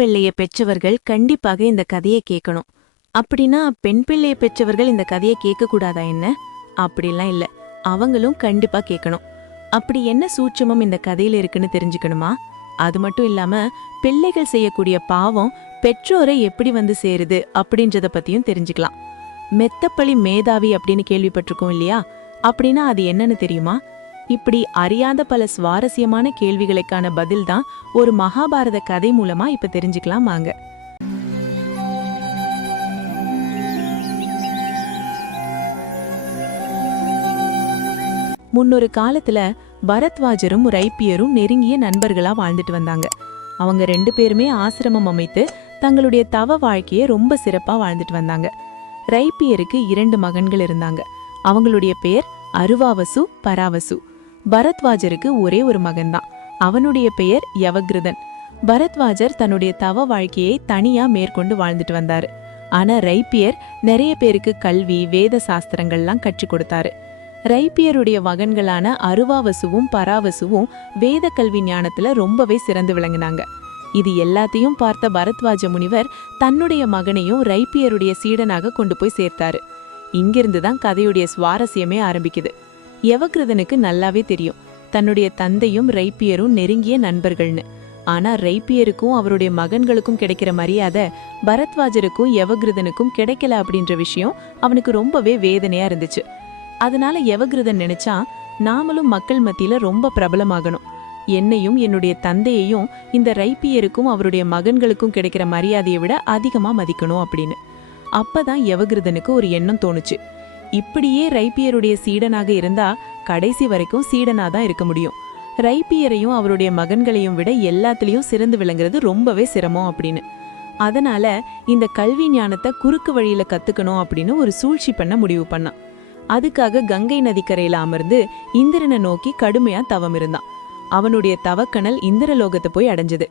பிள்ளையை பெற்றவர்கள் கண்டிப்பாக இந்த கதையை கேட்கணும். அப்படின்னா பெண் பிள்ளையை பெற்றவர்கள் இந்த கதையை கேட்கக்கூடாதா என்ன? அப்படிலாம் இல்ல. அவங்களும் கண்டிப்பா கேட்கணும். அப்படி என்ன சூட்சமம் இந்த கதையில இருக்குன்னு தெரிஞ்சுக்கணுமா? அது மட்டும் இல்லாம பிள்ளைகள் செய்யக்கூடிய பாவம் பெற்றோரை எப்படி வந்து சேருது அப்படின்றத பத்தியும் தெரிஞ்சுக்கலாம். மெத்தப்பள்ளி மேதாவி அப்படின்னு கேள்விப்பட்டிருக்கோம் இல்லையா? அப்படின்னா அது என்னன்னு தெரியுமா? இப்படி அறியாத பல சுவாரஸ்யமான கேள்விகளுக்கான பதில் தான் ஒரு மகாபாரத கதை மூலமா இப்ப தெரிஞ்சுக்கலாம் வாங்க. முன்னொரு காலத்துல பரத்வாஜரும் ரைப்பியரும் நெருங்கிய நண்பர்களா வாழ்ந்துட்டு வந்தாங்க. அவங்க ரெண்டு பேருமே ஆசிரமம் அமைத்து தங்களுடைய தவ வாழ்க்கையை ரொம்ப சிறப்பா வாழ்ந்துட்டு வந்தாங்க. ரைப்பியருக்கு இரண்டு மகன்கள் இருந்தாங்க. அவங்களுடைய பேர் அருவாவசு பராவசு. பரத்வாஜருக்கு ஒரே ஒரு மகன்தான். அவனுடைய பெயர் யவகிருதன். பரத்வாஜர் தன்னுடைய தவ வாழ்க்கையை தனியா மேற்கொண்டு வாழ்ந்துட்டு வந்தாரு. ஆனா ரைப்பியர் நிறைய பேருக்கு கல்வி வேத சாஸ்திரங்கள்லாம் கற்றுக் கொடுத்தாரு. ரைப்பியருடைய மகன்களான அருவாவசுவும் பராவசுவும் வேத கல்வி ஞானத்துல ரொம்பவே சிறந்து விளங்குனாங்க. இது எல்லாத்தையும் பார்த்த பரத்வாஜ முனிவர் தன்னுடைய மகனையும் ரைப்பியருடைய சீடனாக கொண்டு போய் சேர்த்தாரு. இங்கிருந்து தான் கதையுடைய சுவாரஸ்யமே ஆரம்பிக்குது. யவகிருதனுக்கு நல்லாவே தெரியும். தன்னுடைய தந்தையும் ரைப்பியரும் நெருங்கிய நண்பர்கள்னு. ஆனா ரைப்பியருக்கும் அவருடைய மகன்களுக்கும் கிடைக்கிற மரியாதை பரத்வாஜருக்கும் யவகிருதனுக்கும் கிடைக்கல அப்படின்ற விஷயம் அவனுக்கு ரொம்பவே வேதனையா இருந்துச்சு. அதனால யவகிருதன் நினைச்சா நாமளும் மக்கள் மத்தியில ரொம்ப பிரபலமாகணும். என்னையும் என்னுடைய தந்தையையும் இந்த ரைப்பியருக்கும் அவருடைய மகன்களுக்கும் கிடைக்கிற மரியாதையை விட அதிகமா மதிக்கணும் அப்படின்னு. அப்பதான் யவகிருதனுக்கு ஒரு எண்ணம் தோணுச்சு. இப்படியே ரைப்பியருடைய சீடனாக இருந்தா கடைசி வரைக்கும் சீடனா தான் இருக்க முடியும். ரைப்பியரையும் அவருடைய மகன்களையும் விட எல்லாத்துலயும் சிறந்து விளங்குறது ரொம்பவே சிரமம் அப்படின்னு. அதனால இந்த கல்வி ஞானத்தை குறுக்கு வழியில கத்துக்கணும் அப்படின்னு ஒரு சூழ்ச்சி பண்ண முடிவு பண்ணான். அதுக்காக கங்கை நதிக்கரையில அமர்ந்து இந்திரனை நோக்கி கடுமையா தவம் இருந்தான். அவனுடைய தவக்கணல் இந்திரலோகத்தை போய் அடைஞ்சது.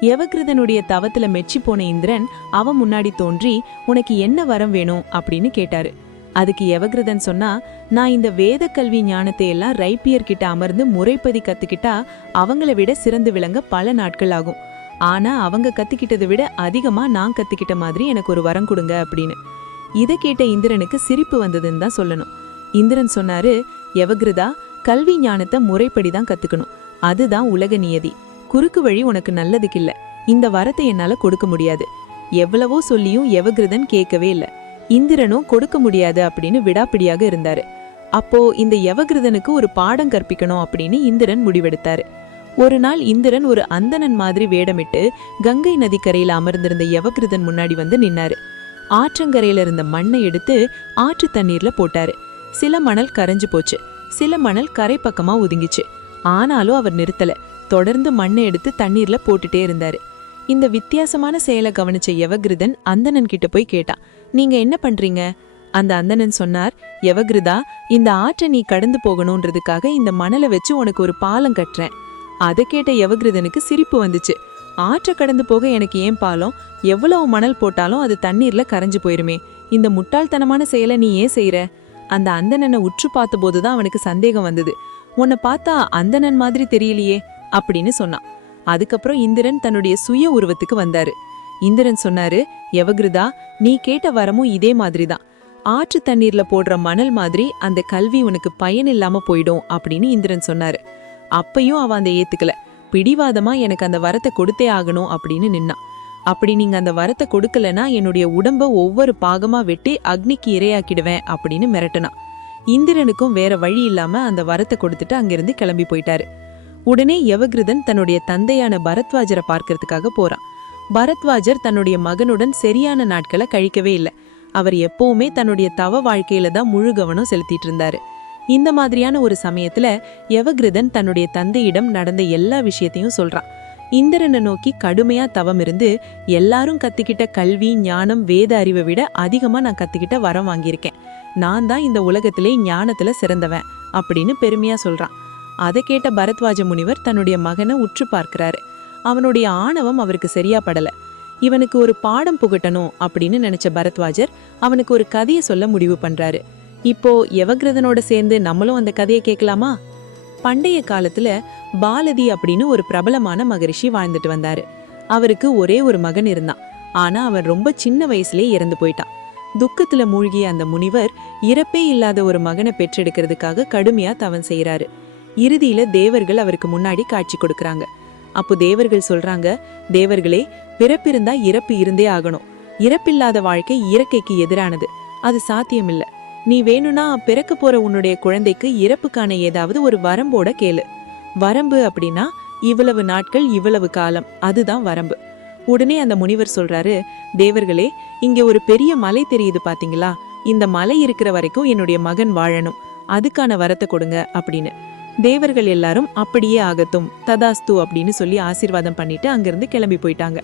யவகிருதனுடைய தவத்துல மெச்சி போன இந்திரன் அவன் முன்னாடி தோன்றி உனக்கு என்ன வரம் வேணும்? அப்படின்னு கேட்டாரு. அதுக்கு எவகிருதன் சொன்னா நான் இந்த வேத கல்வி ஞானத்தை எல்லாம் ரைப்பியர் கிட்ட அமர்ந்து முறைப்பதி கத்துக்கிட்டா அவங்கள விட சிறந்து விளங்க பல நாட்கள் ஆகும். ஆனா அவங்க கத்துக்கிட்டதை விட அதிகமா நான் கத்துக்கிட்ட மாதிரி எனக்கு ஒரு வரம் கொடுங்க அப்படின்னு. இதை கேட்ட இந்திரனுக்கு சிரிப்பு வந்ததுன்னு தான் சொல்லணும். இந்திரன் சொன்னாரு எவகிருதா கல்வி ஞானத்தை முறைப்படி தான் கத்துக்கணும். அதுதான் உலக நியதி. குறுக்கு வழி உனக்கு நல்லதுக்கு இல்ல இந்த வரத்தை என்னால கொடுக்க முடியாது. எவ்வளவோ சொல்லியும் எவகிருதன் கேட்கவே இல்ல. இந்திரனும் கொடுக்க முடியாது அப்படின்னு விடாப்பிடியாக இருந்தாரு. அப்போ இந்த யவகிருதனுக்கு ஒரு பாடம் கற்பிக்கணும் அப்படின்னு இந்திரன் முடிவெடுத்தாரு. ஒரு நாள் இந்திரன் ஒரு அந்தணன் மாதிரி வேடமிட்டு கங்கை நதிக்கரையில அமர்ந்திருந்த யவகிருதன் முன்னாடி வந்து நின்னாரு. ஆற்றங்கரையில இருந்த மண்ணை எடுத்து ஆற்று தண்ணீர்ல போட்டாரு. சில மணல் கரைஞ்சு போச்சு. சில மணல் கரை பக்கமா ஒதுங்கிச்சு. ஆனாலும் அவர் நிறுத்தல. தொடர்ந்து மண்ணை எடுத்து தண்ணீர்ல போட்டுட்டே இருந்தாரு. இந்த வித்தியாசமான செயலை கவனிச்ச யவகிருதன் அந்தணன் கிட்ட போய் கேட்டான். நீங்க என்ன பண்றீங்க? அந்த அந்தணன் சொன்னார் எவகிருதா இந்த ஆற்றை நீ கடந்து போகணுன்றதுக்காக இந்த மணலை வச்சு உனக்கு ஒரு பாலம் கட்டுறேன். அதை கேட்ட எவகிருதனுக்கு சிரிப்பு வந்துச்சு. ஆற்றை கடந்து போக எனக்கு ஏன் பாலம்? எவ்வளவு மணல் போட்டாலும் அது தண்ணீர்ல கரைஞ்சு போயிருமே. இந்த முட்டாள்தனமான செயலை நீ ஏன் செய்யற அந்த அந்தணனை உற்று பார்த்தபோதுதான் அவனுக்கு சந்தேகம் வந்தது. உன்னை பார்த்தா அந்தணன் மாதிரி தெரியலையே அப்படின்னு சொன்னான். அதுக்கப்புறம் இந்திரன் தன்னுடைய சுய உருவத்துக்கு வந்தாரு. இந்திரன் சொன்னாரு எவகிருதா நீ கேட்ட வரமும் இதே மாதிரிதான். ஆற்று தண்ணீர்ல போடுற மணல் மாதிரி அந்த கல்வி உனக்கு பயன் இல்லாம போயிடும் அப்படின்னு இந்திரன் சொன்னாரு. அப்பையும் அவ அந்த ஏத்துக்கல. பிடிவாதமா எனக்கு அந்த வரத்தை கொடுத்தே ஆகணும் அப்படின்னு நின்னான். அப்படி நீங்க அந்த வரத்தை கொடுக்கலனா என்னுடைய உடம்ப ஒவ்வொரு பாகமா வெட்டி அக்னிக்கு இரையாக்கிடுவேன் அப்படின்னு மிரட்டினான். இந்திரனுக்கும் வேற வழி இல்லாம அந்த வரத்தை கொடுத்துட்டு அங்கிருந்து கிளம்பி போயிட்டாரு. உடனே யவகிருதன் தன்னுடைய தந்தையான பரத்வாஜரை பார்க்கறதுக்காக போறான். பரத்வாஜர் தன்னுடைய மகனுடன் சரியான நாட்களை கழிக்கவே இல்லை. அவர் எப்பவுமே தன்னுடைய தவ வாழ்க்கையில தான் முழு கவனம் செலுத்திட்டு இருந்தாரு. இந்த மாதிரியான ஒரு சமயத்துல யவகிருதன் தன்னுடைய தந்தையிடம் நடந்த எல்லா விஷயத்தையும் சொல்றான். இந்திரனை நோக்கி கடுமையா தவம் இருந்து எல்லாரும் கத்துக்கிட்ட கல்வி ஞானம் வேத அறிவை விட அதிகமா நான் கத்துக்கிட்ட வரம் வாங்கியிருக்கேன். நான் தான் இந்த உலகத்திலே ஞானத்துல சிறந்தவன் அப்படின்னு பெருமையா சொல்றான். அதை கேட்ட பரத்வாஜ முனிவர் தன்னுடைய மகனை உற்று பார்க்கிறாரு. அவனுடைய ஆணவம் அவருக்கு சரியா படல இவனுக்கு ஒரு பாடம் புகட்டணும் அப்படின்னு நினைச்ச பரத்வாஜர் அவனுக்கு ஒரு கதையை சொல்ல முடிவு பண்றாரு. இப்போ யவகிரதனோட சேர்ந்து நம்மளும் அந்த கதையை கேட்கலாமா? பண்டைய காலத்துல பாலதி அப்படின்னு ஒரு பிரபலமான மகரிஷி வாழ்ந்துட்டு வந்தாரு. அவருக்கு ஒரே ஒரு மகன் இருந்தான். ஆனா அவன் ரொம்ப சின்ன வயசுலயே இறந்து போயிட்டான். துக்கத்துல மூழ்கிய அந்த முனிவர் இறப்பே இல்லாத ஒரு மகனை பெற்றெடுக்கிறதுக்காக கடுமையா தவன் செய்யறாரு இறுதியில தேவர்கள் அவருக்கு முன்னாடி காட்சி கொடுக்கறாங்க. அப்போ தேவர்கள் சொல்றாங்க தேவர்களே பிறப்பிருந்தா இறப்பு இருந்தே ஆகணும். இறப்பில்லாத வாழ்க்கை இயற்கைக்கு எதிரானது. அது சாத்தியமில்ல. நீ வேணும்னா பிறக்க போற உன்னுடைய குழந்தைக்கு இறப்புக்கான ஏதாவது ஒரு வரம்போட கேளு. வரம்பு அப்படின்னா இவ்வளவு நாட்கள் இவ்வளவு காலம். அதுதான் வரம்பு. உடனே அந்த முனிவர் சொல்றாரு தேவர்களே இங்க ஒரு பெரிய மலை தெரியுது பாத்தீங்களா? இந்த மலை இருக்கிற வரைக்கும் என்னுடைய மகன் வாழணும். அதுக்கான வரத்தை கொடுங்க அப்படின்னு. தேவர்கள் எல்லாரும் அப்படியே ஆகட்டும் ததாஸ்து அப்படின்னு சொல்லி ஆசீர்வாதம் பண்ணிட்டு அங்கிருந்து கிளம்பி போயிட்டாங்க.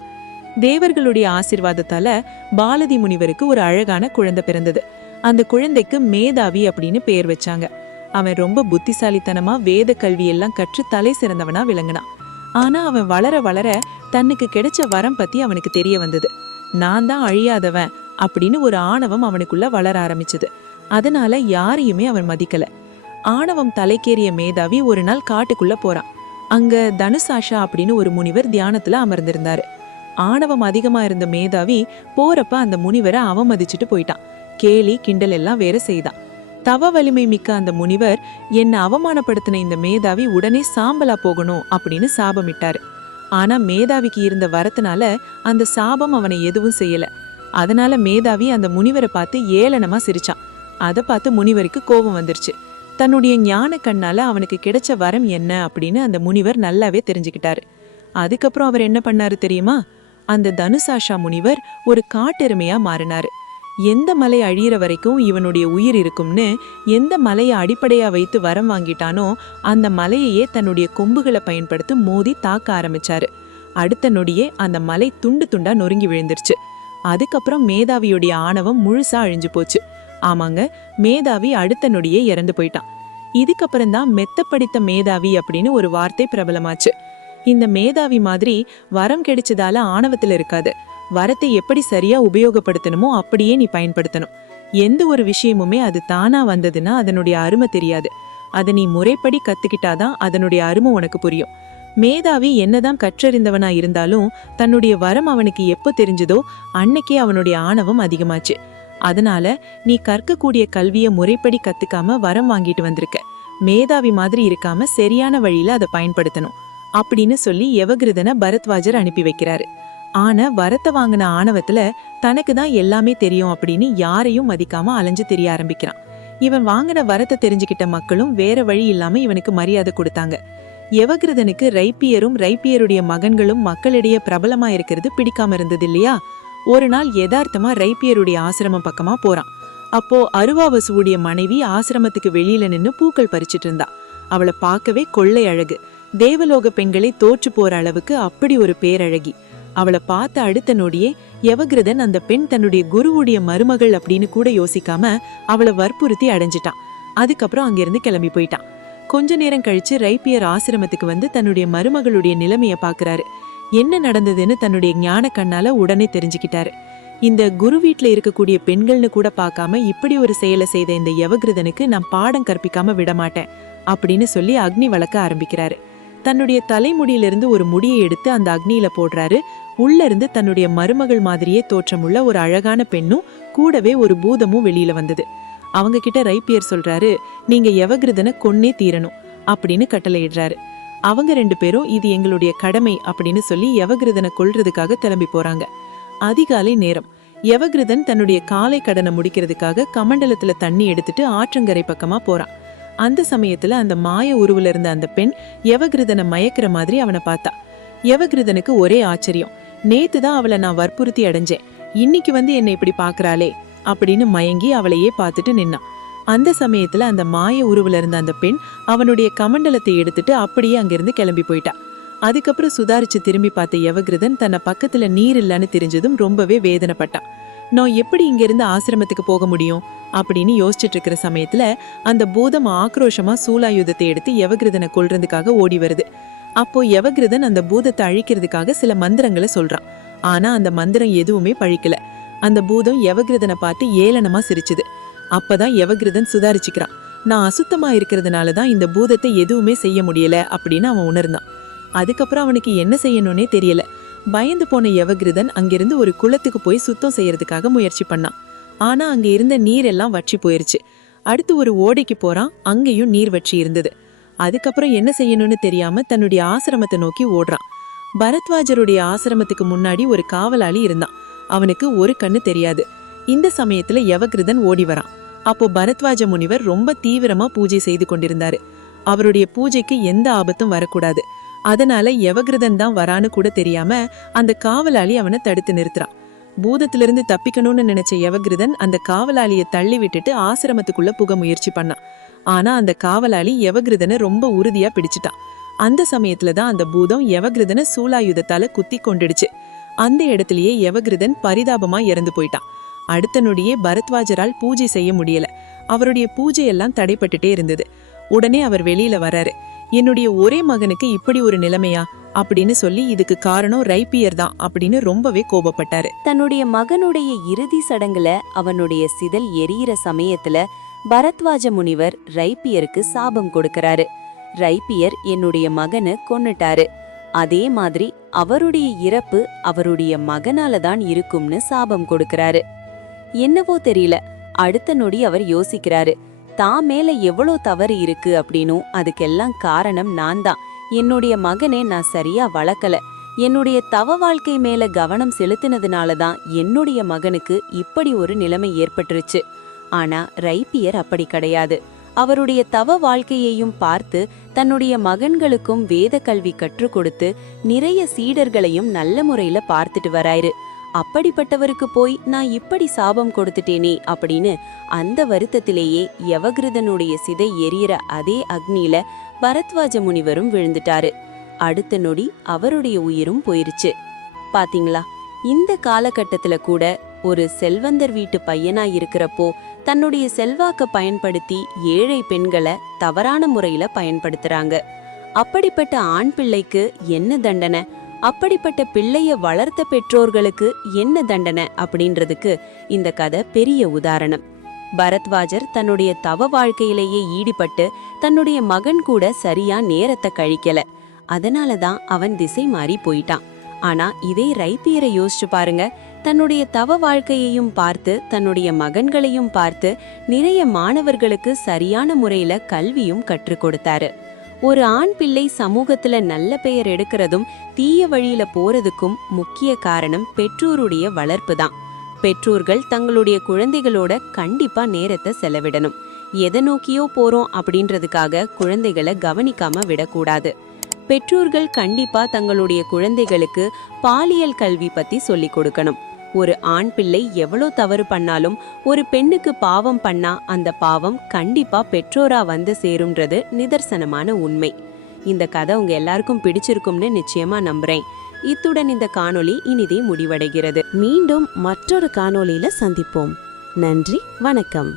தேவர்களுடைய ஆசீர்வாதத்தால பாலதி முனிவருக்கு ஒரு அழகான குழந்தை பிறந்தது. அந்த குழந்தைக்கு மேதாவி அப்படின்னு பெயர் வச்சாங்க. அவன் ரொம்ப புத்திசாலித்தனமா வேத கல்வி எல்லாம் கற்று தலை சிறந்தவனா விளங்கினான். ஆனா அவன் வளர வளர தன்னுக்கு கிடைச்ச வரம் பத்தி அவனுக்கு தெரிய வந்தது. நான் தான் அழியாதவன் அப்படின்னு ஒரு ஆணவம் அவனுக்குள்ள வளர ஆரம்பிச்சது. அதனால யாரையுமே அவன் மதிக்கல. ஆணவம் தலைக்கேறிய மேதாவி ஒரு நாள் காட்டுக்குள்ள போறான். அங்க தனுசாஷா அப்படின்னு ஒரு முனிவர் தியானத்துல அமர்ந்திருந்தாரு. ஆணவம் அதிகமா இருந்த மேதாவி போறப்ப அந்த முனிவரை அவமதிச்சுட்டு போயிட்டான். கேலி கிண்டல் எல்லாம் வேற செய்தான். தவ வலிமை மிக்க அந்த முனிவர் என்னை அவமானப்படுத்தின இந்த மேதாவி உடனே சாம்பலா போகணும் அப்படின்னு சாபமிட்டாரு. ஆனா மேதாவிக்கு இருந்த வரத்தினால அந்த சாபம் அவனை எதுவும் செய்யல. அதனால மேதாவி அந்த முனிவரை பார்த்து ஏளனமா சிரிச்சான். அதை பார்த்து முனிவருக்கு கோபம் வந்துருச்சு. தன்னுடைய ஞான கண்ணால அவனுக்கு கிடைச்ச வரம் என்ன அப்படின்னு அந்த முனிவர் நல்லாவே தெரிஞ்சுக்கிட்டாரு. அதுக்கப்புறம் அவர் என்ன பண்ணாரு தெரியுமா? அந்த தனுசாஷா முனிவர் ஒரு காட்டெருமையா மாறினாரு. எந்த மலை அழியிற வரைக்கும் இவனுடைய உயிர் இருக்கும்னு எந்த மலையை அடிப்படையா வைத்து வரம் வாங்கிட்டானோ அந்த மலையையே தன்னுடைய கொம்புகளை பயன்படுத்தி மோதி தாக்க ஆரம்பிச்சாரு. அடுத்த நொடியே அந்த மலை துண்டு துண்டா நொறுங்கி விழுந்துருச்சு. அதுக்கப்புறம் மேதாவியுடைய ஆணவம் முழுசா அழிஞ்சு போச்சு. ஆமாங்க மேதாவி அடுத்த நொடியே இறந்து போயிட்டான். இதுக்கப்புறம் தான் மெத்த படித்த மேதாவி அப்படின்னு ஒரு வார்த்தை பிரபலமாச்சு. இந்த மேதாவி மாதிரி வரம் கிடைச்சதால ஆணவத்தில் இருக்காது. வரத்தை எப்படி சரியா உபயோகப்படுத்தணுமோ அப்படியே நீ பயன்படுத்தணும். எந்த ஒரு விஷயமுமே அது தானா வந்ததுன்னா அதனுடைய அருமை தெரியாது. அதை நீ முறைப்படி கத்துக்கிட்டாதான் அதனுடைய அருமை உனக்கு புரியும். மேதாவி என்னதான் கற்றறிந்தவனா இருந்தாலும் தன்னுடைய வரம் அவனுக்கு எப்போ தெரிஞ்சதோ அன்னைக்கே அவனுடைய ஆணவம் அதிகமாச்சு. அதனால நீ கற்கக்கூடிய கல்வியை முறைப்படி கத்துக்காம வரம் வாங்கிட்டு வந்திருக்க. மேதாவி மாதிரி இருக்காம சரியான வழியில அதை பயன்படுத்தணும். அப்படின்னு சொல்லி எவகிருதனை பரத்வாஜர் அனுப்பி வைக்கிறாரு. ஆனா வரத்தை வாங்கின ஆணவத்துல தனக்கு தான் எல்லாமே தெரியும் அப்படின்னு யாரையும் மதிக்காம அலைஞ்சு தெரிய ஆரம்பிக்கிறான். இவன் வாங்கின வரத்தை தெரிஞ்சுக்கிட்ட மக்களும் வேற வழி இல்லாம இவனுக்கு மரியாதை கொடுத்தாங்க. யவகிருதனுக்கு ரைப்பியரும் ரைப்பியருடைய மகன்களும் மக்களிடையே பிரபலமா இருக்கிறது பிடிக்காம இருந்தது இல்லையா? ஒரு நாள் யதார்த்தமா ரைப்பியருடைய ஆசிரமம் பக்கமா போறான். அப்போ அருவாவசுவுடைய மனைவி ஆசிரமத்துக்கு வெளியில நின்னு பூக்கள் பறிச்சிட்டு இருந்தா. அவளை பார்க்கவே கொள்ளை அழகு. தேவலோக பெண்களை தோற்று போற அளவுக்கு அப்படி ஒரு பேரழகி. அவளை பார்த்த அடுத்த நொடியே யவகிருதன் அந்த பெண் தன்னுடைய குருவுடைய மருமகள் அப்படின்னு கூட யோசிக்காம அவளை வற்புறுத்தி அடைஞ்சிட்டான். அதுக்கப்புறம் அங்கிருந்து கிளம்பி போயிட்டான். கொஞ்ச நேரம் கழிச்சு ரைப்பியர் ஆசிரமத்துக்கு வந்து தன்னுடைய மருமகளுடைய நிலைமைய பாக்குறாரு என்ன நடந்ததுன்னு தன்னுடைய ஞான கண்ணால உடனே தெரிஞ்சுக்கிட்டாரு. இந்த குரு வீட்ல இருக்கக்கூடிய பெண்கள்னு கூட பார்க்காம இப்படி ஒரு செயலை செய்த இந்த யவகிருதனுக்கு நான் பாடம் கற்பிக்காம விட மாட்டேன் அப்படின்னு சொல்லி அக்னி வளர்க்க ஆரம்பிக்கிறாரு. தன்னுடைய தலைமுடியிலிருந்து ஒரு முடியை எடுத்து அந்த அக்னியில போடுறாரு. உள்ள இருந்து தன்னுடைய மருமகள் மாதிரியே தோற்றமுள்ள ஒரு அழகான பெண்ணும் கூடவே ஒரு பூதமும் வெளியில வந்தது. அவங்க கிட்ட ரைப்பியர் சொல்றாரு நீங்க யவகிருதனை கொன்னே தீரணும் அப்படின்னு கட்டளையிடுறாரு. அவங்க ரெண்டு பேரும் இது எங்களுடைய கடமை அப்படின்னு சொல்லி யவகிருதனை கொல்றதுக்காக கிளம்பி போறாங்க. அதிகாலை நேரம். யவகிருதன் தன்னுடைய காலை கடனை முடிக்கிறதுக்காக கமண்டலத்துல தண்ணி எடுத்துட்டு ஆற்றங்கரை பக்கமா போறான். அந்த சமயத்துல அந்த மாய உருவுல இருந்த அந்த பெண் யவகிருதனை மயக்கிற மாதிரி அவனை பார்த்தா. யவகிருதனுக்கு ஒரே ஆச்சரியம். நேத்து தான் அவளை நான் வற்புறுத்தி அடைஞ்சேன். இன்னைக்கு வந்து என்னை இப்படி பாக்குறாளே அப்படின்னு மயங்கி அவளையே பார்த்துட்டு நின்னான். அந்த சமயத்துல அந்த மாய உருவுல இருந்த அந்த பெண் அவனுடைய கமண்டலத்தை எடுத்துட்டு அப்படியே அங்கிருந்து கிளம்பி போயிட்டா. அதுக்கப்புறம் சுதாரிச்சு திரும்பி பார்த்த யவகிருதன் தன்னை பக்கத்துல நீர் இல்லைன்னு தெரிஞ்சதும் ரொம்பவே வேதனைப்பட்டான். நான் எப்படி இங்கிருந்து ஆசிரமத்துக்கு போக முடியும்? அப்படின்னு யோசிச்சுட்டு இருக்கிற சமயத்துல அந்த பூதம் ஆக்ரோஷமா சூலாயுதத்தை எடுத்து யவகிருதனை கொள்றதுக்காக ஓடி வருது. அப்போ யவகிருதன் அந்த பூதத்தை அழிக்கிறதுக்காக சில மந்திரங்களை சொல்றான். ஆனா அந்த மந்திரம் எதுவுமே பழிக்கல. அந்த பூதம் யவகிருதனை பார்த்து ஏளனமா சிரிச்சுது. அப்பதான் எவகிருதன் சுதாரிச்சுக்கிறான். நான் அசுத்தமா இருக்கிறதுனால தான் இந்த பூதத்தை எதுவுமே செய்ய முடியல அப்படின்னு அவன் உணர்ந்தான். அதுக்கப்புறம் அவனுக்கு என்ன செய்யணும்னே தெரியல. பயந்து போன யவகிருதன் அங்கிருந்து ஒரு குளத்துக்கு போய் சுத்தம் செய்யறதுக்காக முயற்சி பண்ணான். ஆனா அங்க இருந்த நீர் எல்லாம் வற்றி போயிருச்சு. அடுத்து ஒரு ஓடைக்கு போறான் அங்கேயும் நீர் வற்றி இருந்தது. அதுக்கப்புறம் என்ன செய்யணும்னு தெரியாம தன்னுடைய ஆசிரமத்தை நோக்கி ஓடுறான். பரத்வாஜருடைய ஆசிரமத்துக்கு முன்னாடி ஒரு காவலாளி இருந்தான். அவனுக்கு ஒரு கண்ணு தெரியாது. இந்த சமயத்துல யவகிருதன் ஓடி வரான். அப்போ பரத்வாஜ முனிவர் ரொம்ப தீவிரமா பூஜை செய்து கொண்டிருந்தாரு. அவருடைய பூஜைக்கு எந்த ஆபத்தும் வரக்கூடாது. அதனால எவகிருதன் தான் வரான்னு கூட தெரியாம அந்த காவலாளி அவனை தடுத்து நிறுத்துறான். பூதத்திலிருந்து தப்பிக்கணும்னு நினைச்ச யவகிருதன் அந்த காவலாளியை தள்ளி விட்டுட்டு ஆசிரமத்துக்குள்ள புக முயற்சி பண்ணான். ஆனா அந்த காவலாளி யவகிருதனை ரொம்ப உறுதியா பிடிச்சிட்டான். அந்த சமயத்துல தான் அந்த பூதம் எவகிருதனை சூலாயுதத்தால குத்தி கொண்டுடுச்சு. அந்த இடத்திலேயே யவகிருதன் பரிதாபமா இறந்து போயிட்டான். அடுத்த நொடியே பரத்வாஜரால் பூஜை செய்ய முடியல. அவருடைய பூஜையெல்லாம் தடைப்பட்டுட்டே இருந்தது. உடனே அவர் வெளியில வராரு என்னுடைய ஒரே மகனுக்கு இப்படி ஒரு நிலைமையா? அப்படின்னு சொல்லி இதுக்கு காரணம் ரைப்பியர் தான் அப்படின்னு ரொம்பவே கோபப்பட்டாரு. தன்னுடைய மகனுடைய இறுதி சடங்குல அவனுடைய சிதல் எரியிற சமயத்துல பரத்வாஜ முனிவர் ரைப்பியருக்கு சாபம் கொடுக்கறாரு. ரைப்பியர் என்னுடைய மகனை கொன்னுட்டாரு. அதே மாதிரி அவருடைய இறப்பு அவருடைய மகனால தான் இருக்கும்னு சாபம் கொடுக்கறாரு. என்னவோ தெரியல. அடுத்த நொடி அவர் யோசிக்கிறாரு. தான் மேல எவ்வளோ தவறு இருக்கு? அப்படின்னும். அதுக்கெல்லாம் காரணம் நான் தான் என்னுடைய மகனே நான் சரியா வளர்க்கல. என்னுடைய தவ வாழ்க்கை மேல கவனம் செலுத்தினதுனால தான் என்னுடைய மகனுக்கு இப்படி ஒரு நிலைமை ஏற்பட்டுருச்சு. ஆனா ரைப்பியர் அப்படி கிடையாது. அவருடைய தவ வாழ்க்கையையும் பார்த்து தன்னுடைய மகன்களுக்கும் வேத கல்வி கற்றுக் கொடுத்து நிறைய சீடர்களையும் நல்ல முறையில பார்த்துட்டு வராரு. அப்படிப்பட்டவருக்கு போய் நான் இப்படி சாபம் கொடுத்துட்டேனே அப்படின்னு அந்த வருத்தத்திலேயே யவகிருதனுடைய சிதை எரியற அதே அக்னியில பரத்வாஜ முனிவரும் விழுந்துட்டாரு. அடுத்த நொடி அவருடைய உயிரும் போயிருச்சு. பாத்தீங்களா? இந்த காலகட்டத்துல கூட ஒரு செல்வந்தர் வீட்டு பையனா இருக்கிறப்போ தன்னுடைய செல்வாக்க பயன்படுத்தி ஏழை பெண்களை தவறான முறையில பயன்படுத்துறாங்க. அப்படிப்பட்ட ஆண் பிள்ளைக்கு என்ன தண்டனை? அப்படிப்பட்ட பிள்ளைய வளர்த்த பெற்றோர்களுக்கு என்ன தண்டனை அப்படின்றதுக்கு இந்த கதை பெரிய உதாரணம். பரத்வாஜர் தன்னுடைய தவ வாழ்க்கையிலேயே ஈடுபட்டு தன்னுடைய மகன் கூட சரியா நேரத்தை கழிக்கல. அதனால தான் அவன் திசை மாறி போயிட்டான். ஆனா இதே ரைப்பியரை யோசிச்சு பாருங்க. தன்னுடைய தவ வாழ்க்கையையும் பார்த்து தன்னுடைய மகன்களையும் பார்த்து நிறைய மாணவர்களுக்கு சரியான முறையில கல்வியும் கற்றுக் கொடுத்தாரு. ஒரு ஆண் பிள்ளை சமூகத்துல நல்ல பெயர் எடுக்கிறதும் தீய வழியில போறதுக்கும் முக்கிய காரணம் பெற்றோருடைய வளர்ப்பு தான். பெற்றோர்கள் தங்களுடைய குழந்தைகளோட கண்டிப்பா நேரத்தை செலவிடணும். எதை நோக்கியோ போறோம் அப்படின்றதுக்காக குழந்தைகளை கவனிக்காம விடக்கூடாது. பெற்றோர்கள் கண்டிப்பா தங்களுடைய குழந்தைகளுக்கு பாலியல் கல்வி பத்தி சொல்லிக் கொடுக்கணும். ஒரு ஆண் பிள்ளை எவ்வளோ தவறு பண்ணாலும் ஒரு பெண்ணுக்கு பாவம் பண்ணா அந்த பாவம் கண்டிப்பா பெற்றோரா வந்து சேரும்ன்றது நிதர்சனமான உண்மை. இந்த கதை உங்க எல்லாருக்கும் பிடிச்சிருக்கும்னு நிச்சயமா நம்புறேன். இத்துடன் இந்த காணொளி இனிதே முடிவடைகிறது. மீண்டும் மற்றொரு காணொளியில சந்திப்போம். நன்றி வணக்கம்.